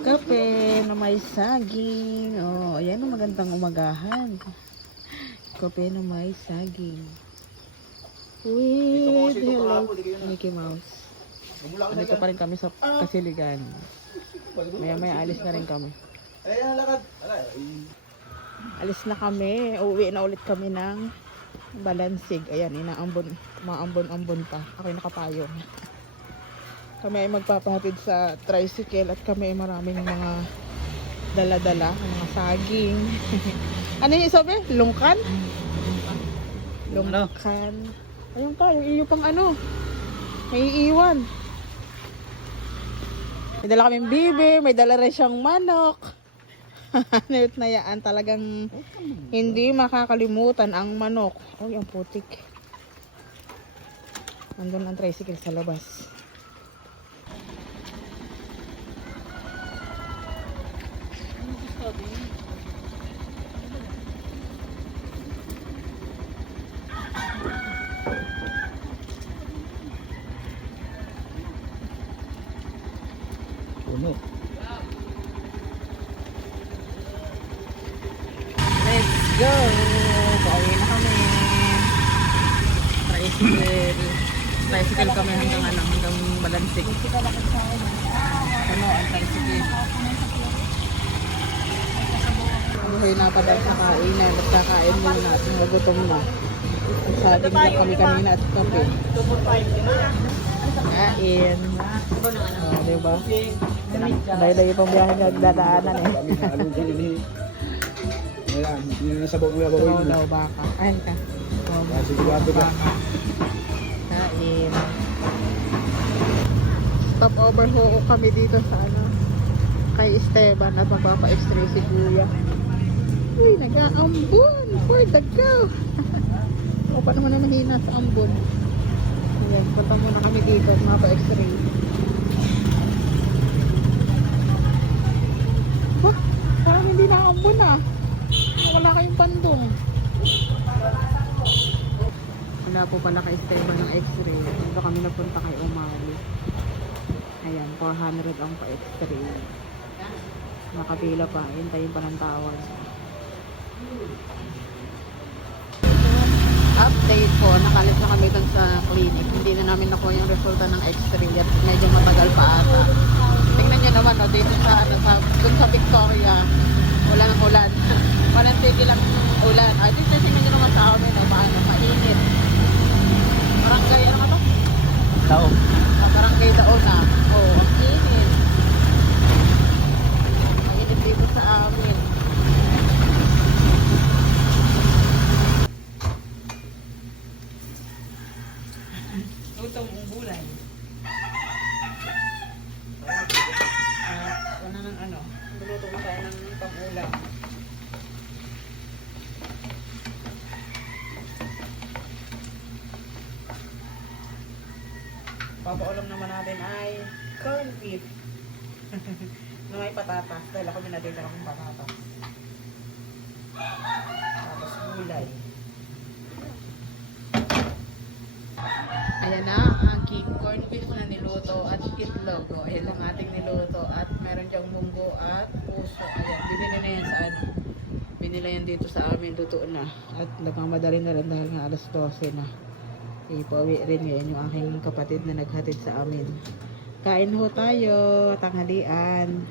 Kape na may saging. Oh, ayan ang magandang umagahan. Kape na may saging. With hello, Mickey Mouse. Dito pa rin kami sa Kasiligan. Maya maya alis na rin kami. Lakad. Alis na kami. Uuwi na ulit kami ng Balansig. Ayan, inaambon, maambon-ambon pa. Ako'y nakapayong. Kami ay magpapahatid sa tricycle at kami ay maraming mga dala-dala, mga saging. ano yung sabi? Lungkan? Lungkan. Ayun pa, yung iyo pang ano. May iiwan. May dala kaming bibi, may dala rin siyang manok. Nayot na yan, talagang hindi makakalimutan ang manok. Uy, ang putik. Nandun ang tricycle sa labas. Puno. Let's go! Pauwi na kami. Tricycle. Tricycle kami hanggang ano, hanggang balansig. Ano, ang tricycle. Buhay na pa daw sa kainan at kakain muna at magutom na. Sabi mo kami kanina at kape. Kain. Oh, diba? Dahil-dahil pang biyahe na dadaanan eh. Ayan, hindi na mga baboy Oo nila. daw, baka. Ayun ka. Sigurado ka. Kain. Stop over ho kami dito sa ano kay Esteban at magpapa-extray si Kuya. Uy, nag-aambon for the go. o pa naman na mahina sa ambon. Ayan, punta muna kami dito at mapa-extray. Huh? Parang hindi na-ambon ah. Wala kayong pandong. Wala po pala kay Esteban ng x-ray. Dito kami napunta kay Umali. Ayan, 400 ang pa-x-ray. Nakapila pa. Hintayin pa ng tawag. Update po. Nakalit na kami dun sa clinic. Hindi na namin nakuha yung resulta ng x-ray at medyo matagal pa ata. Tingnan nyo naman, no, dito sa, ano, sa, dun sa Victoria, wala nang ulan. Walang tigil ang ulan. Ay, dito tingnan nyo naman sa amin, no, paano, mainit. Barangay, ano ka to? Tao. Ah, barangay Daona. Oo, ang init. Mainit dito sa amin. Lutong ang gulay. Ah, wala nang ano. Luluto ko tayo ng pang-ulam. Papaulam naman natin ay corned beef. na may patatas. Dahil ako binadita akong patatas. Tapos gulay. Ayan na, ang aking corned beef na niluto at itlog. O, ayan ang ating niluto. At meron diyang munggo at puso. Ayan, binili na yan sa ano. Binila yan dito sa amin, luto na. At nagmamadali na rin dahil nga alas 12 na. Ipauwi rin ngayon yung aking kapatid na naghatid sa amin. Kain ho tayo, tanghalian.